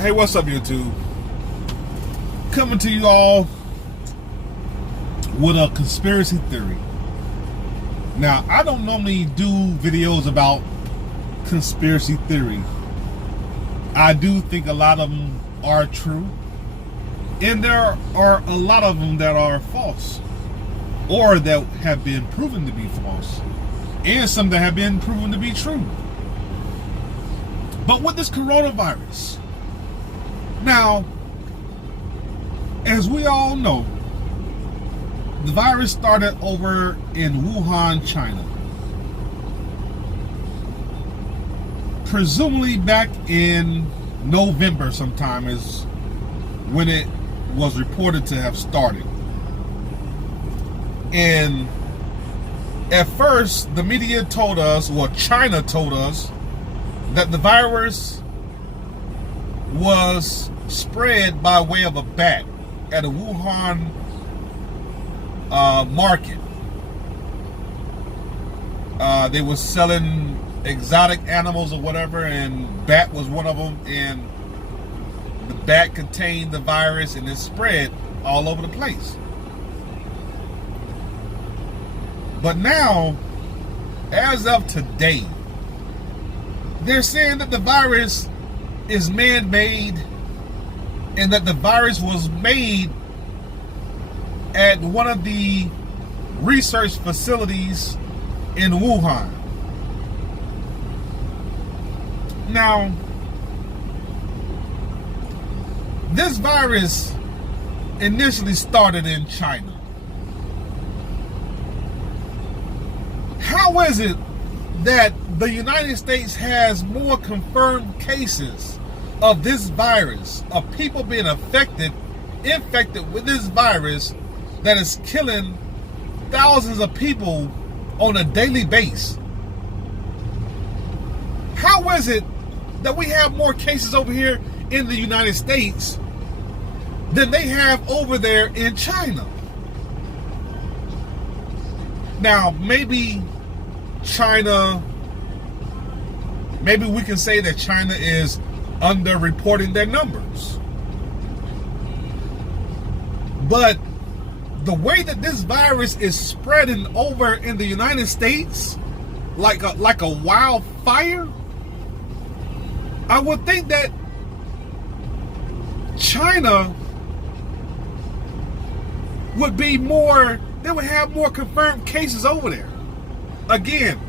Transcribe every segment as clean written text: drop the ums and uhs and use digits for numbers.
Hey, what's up, YouTube? Coming to you all with a conspiracy theory. Now, I don't normally do videos about conspiracy theory. I do think a lot of them are true, and there are a lot of them that are false, or that have been proven to be false, and some that have been proven to be true. But with this coronavirus, now, as we all know, the virus started over in Wuhan, China. Presumably back in November sometime is when it was reported to have started. And at first, the media told us, well, China told us, that the virus was spread by way of a bat at a Wuhan market. They were selling exotic animals or whatever, and bat was one of them, and the bat contained the virus and it spread all over the place. But now, as of today, they're saying that the virus is man-made and that the virus was made at one of the research facilities in Wuhan. Now, this virus initially started in China. How is it that the United States has more confirmed cases of this virus, of people being infected with this virus that is killing thousands of people on a daily basis? How is it that we have more cases over here in the United States than they have over there in China? Now, maybe we can say that China is underreporting their numbers. But the way that this virus is spreading over in the United States like a wildfire, I would think that China would be more, they would have more confirmed cases over there. Again,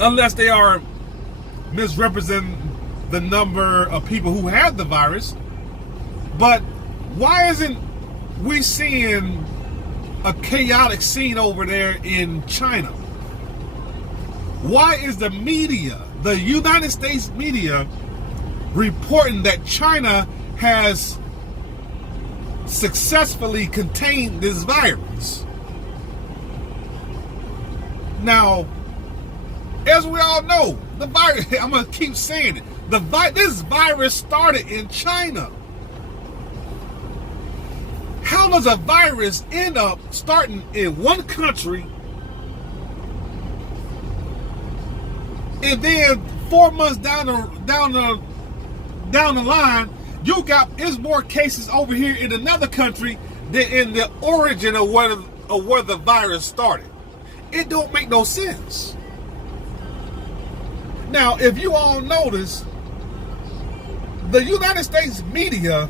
unless they are misrepresenting the number of people who have the virus. But why isn't we seeing a chaotic scene over there in China? Why is the media, the United States media, reporting that China has successfully contained this virus? Now, as we all know, the virus, I'm going to keep saying it, this virus started in China. How does a virus end up starting in one country, and then 4 months down the line, you got is more cases over here in another country than in the origin of where the virus started? It don't make no sense. Now, if you all notice, the United States media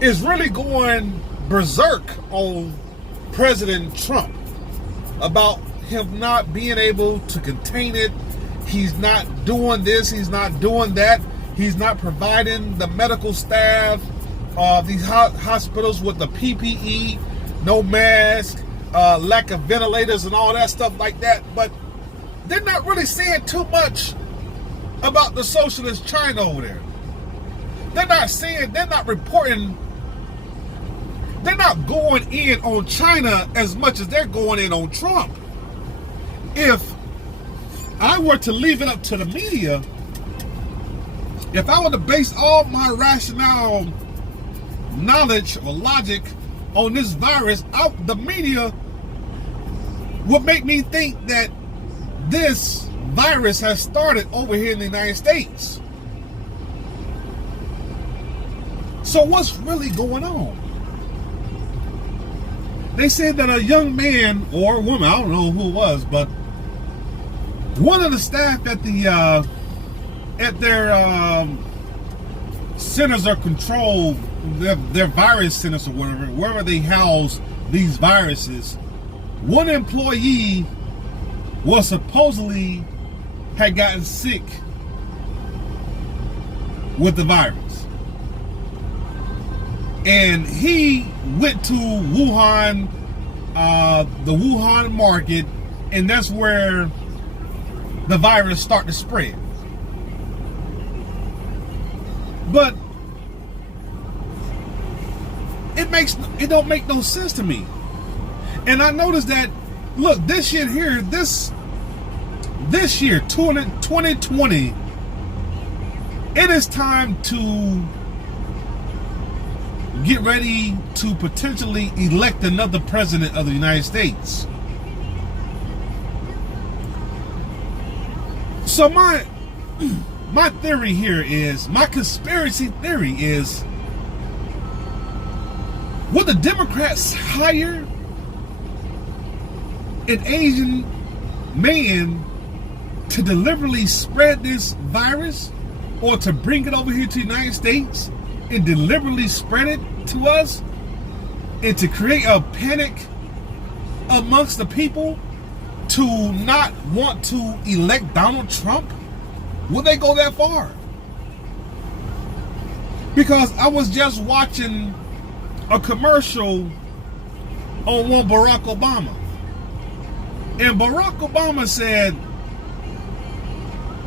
is really going berserk on President Trump about him not being able to contain it. He's not doing this, he's not doing that. He's not providing the medical staff, these hospitals with the PPE, no mask, lack of ventilators and all that stuff like that. But they're not really saying too much about the socialist China over there. They're not reporting, they're not going in on China as much as they're going in on Trump. If I were to leave it up to the media, if I were to base all my rationale, knowledge, or logic on this virus, the media would make me think that this virus has started over here in the United States. So what's really going on? They said that a young man or woman, I don't know who it was, but one of the staff at their centers of control, their virus centers or whatever, wherever they house these viruses, one employee was supposedly had gotten sick with the virus. And he went to Wuhan, the Wuhan market, and that's where the virus started to spread. But it don't make no sense to me. And I noticed that, look, this year here, this year, 2020, it is time to get ready to potentially elect another president of the United States. So my theory here is, my conspiracy theory is, would the Democrats hire an Asian man to deliberately spread this virus, or to bring it over here to the United States and deliberately spread it to us, and to create a panic amongst the people to not want to elect Donald Trump? Will they go that far? Because I was just watching a commercial on one Barack Obama, and Barack Obama said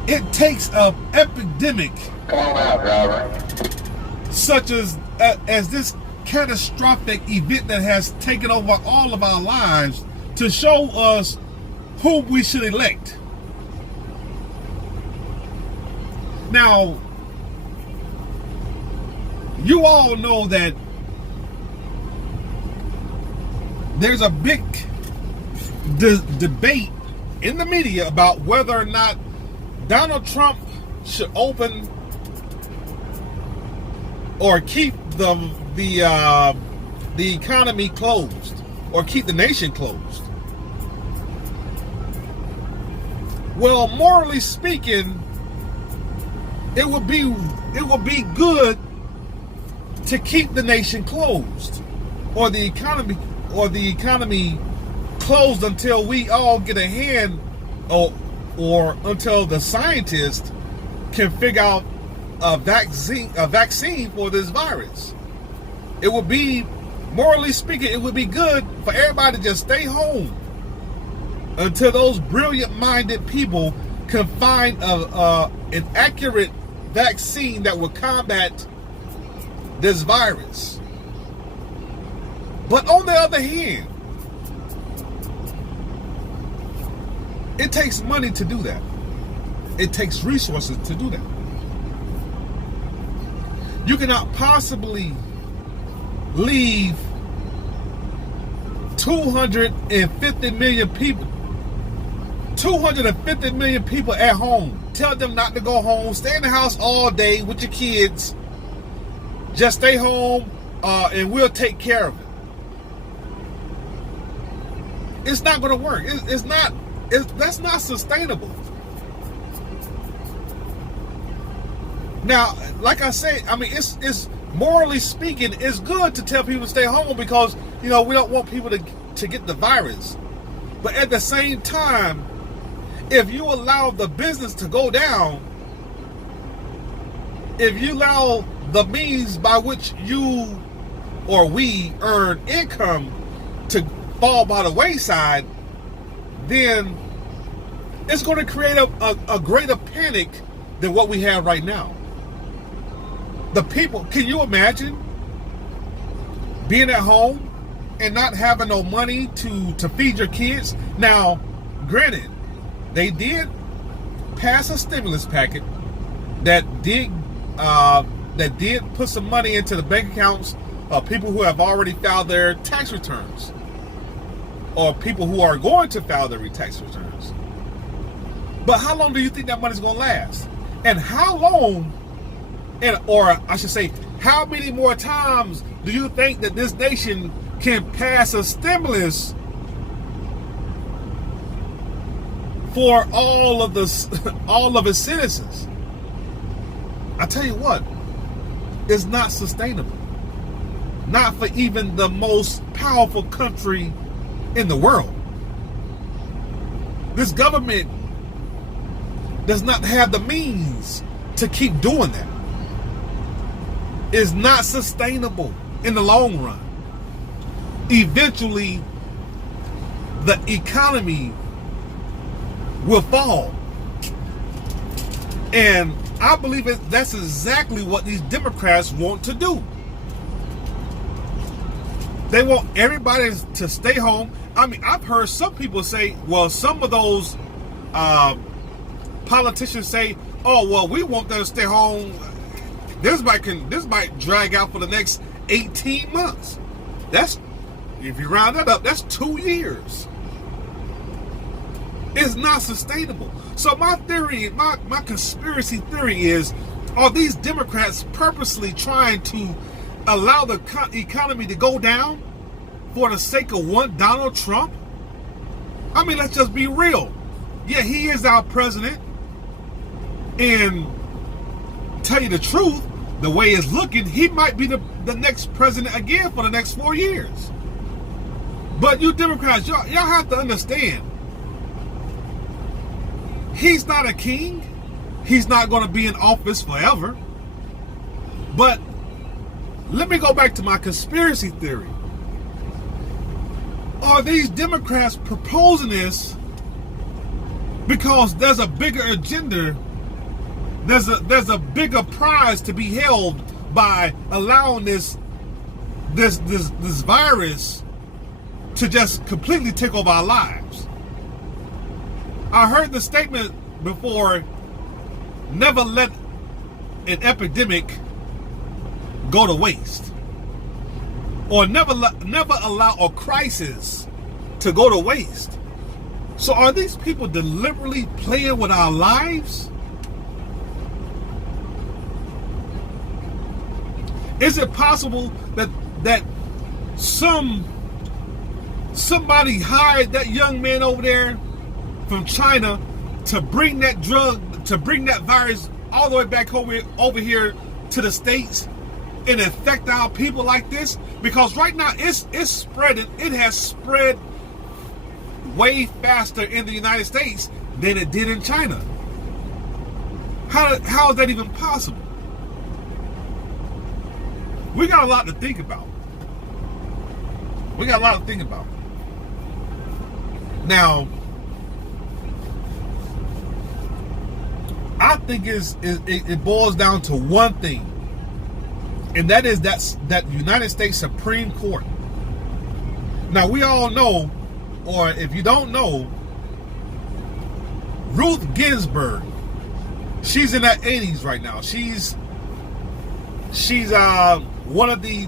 it takes an epidemic, come on out, driver, such as this catastrophic event that has taken over all of our lives, to show us who we should elect. Now, you all know that there's a big debate in the media about whether or not Donald Trump should open or keep the economy closed, or keep the nation closed. Well, morally speaking, it would be good to keep the nation closed, or the economy closed, until we all get a hand, or until the scientists can figure out a vaccine for this virus. It would be, morally speaking, it would be good for everybody to just stay home until those brilliant-minded people can find an accurate vaccine that will combat this virus. But on the other hand, it takes money to do that. It takes resources to do that. You cannot possibly leave 250 million people at home. Tell them not to go home. Stay in the house all day with your kids. Just stay home, and we'll take care of it. It's not going to work. That's not sustainable. Now, like I say, I mean, it's morally speaking, it's good to tell people to stay home, because, we don't want people to get the virus. But at the same time, if you allow the business to go down, if you allow the means by which you or we earn income to fall by the wayside, then it's going to create a greater panic than what we have right now. The people, can you imagine being at home and not having no money to feed your kids? Now, granted, they did pass a stimulus packet that did put some money into the bank accounts of people who have already filed their tax returns, or people who are going to file their tax returns. But how long do you think that money's going to last? And how long, or I should say, How many more times do you think that this nation can pass a stimulus for all of its citizens? I tell you what, it's not sustainable. Not for even the most powerful country in the world. This government does not have the means to keep doing that. It's not sustainable in the long run. Eventually, the economy will fall. And I believe that's exactly what these Democrats want to do. They want everybody to stay home. I mean, I've heard some people say, well, some of those politicians say, oh, well, we want them to stay home. This might drag out for the next 18 months. That's, if you round that up, that's 2 years. It's not sustainable. So my theory, my conspiracy theory is, are these Democrats purposely trying to allow the economy to go down for the sake of one Donald Trump? I mean, let's just be real. Yeah, he is our president. And tell you the truth, the way it's looking, he might be the next president again for the next 4 years. But you Democrats, y'all have to understand, he's not a king. He's not going to be in office forever. But let me go back to my conspiracy theory. Are these Democrats proposing this because there's a bigger agenda? There's a bigger prize to be held by allowing this virus to just completely take over our lives. I heard the statement before, never let an epidemic go to waste. Or never allow a crisis to go to waste. So are these people deliberately playing with our lives? Is it possible that somebody hired that young man over there from China to bring that drug, to bring that virus all the way back over here to the States and infect our people like this? Because right now it's spreading. It has spread way faster in the United States than it did in China. How is that even possible? We got a lot to think about. Now, I think it boils down to one thing, and that is that United States Supreme Court. Now, we all know, or if you don't know, Ruth Ginsburg, she's in her 80s right now. She's one of the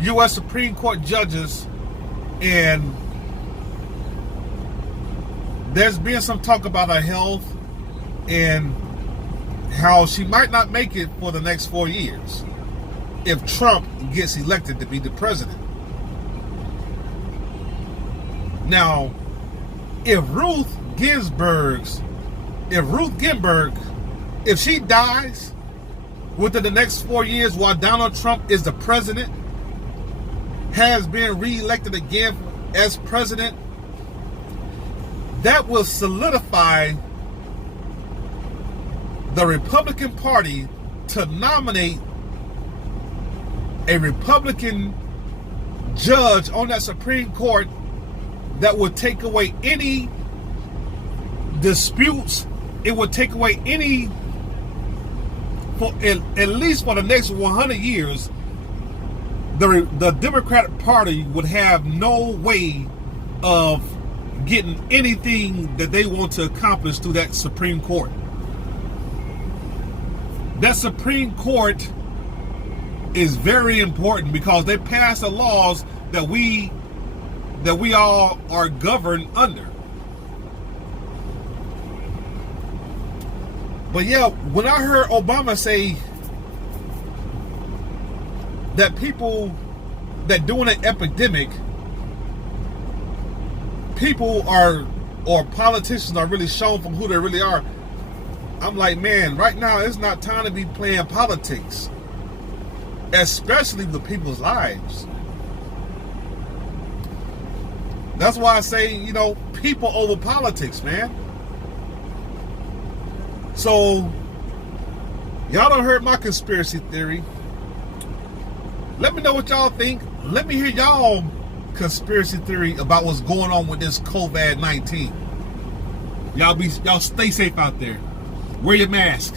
U.S. Supreme Court judges, and there's been some talk about her health and how she might not make it for the next 4 years if Trump gets elected to be the president. Now, if Ruth Ginsburg, if she dies within the next 4 years while Donald Trump is the president, has been reelected again as president, that will solidify the Republican Party to nominate a Republican judge on that Supreme Court that would take away any disputes. It would take away any, for at least for the next 100 years, the Democratic Party would have no way of getting anything that they want to accomplish through that Supreme Court. That Supreme Court is very important because they pass the laws that we all are governed under. But yeah, when I heard Obama say that people that during an epidemic, people are, or politicians are really shown from who they really are. I'm like, man, right now it's not time to be playing politics, especially with people's lives. That's why I say, people over politics, man. So, y'all done heard my conspiracy theory. Let me know what y'all think. Let me hear y'all conspiracy theory about what's going on with this COVID-19. Y'all stay safe out there. Wear your mask.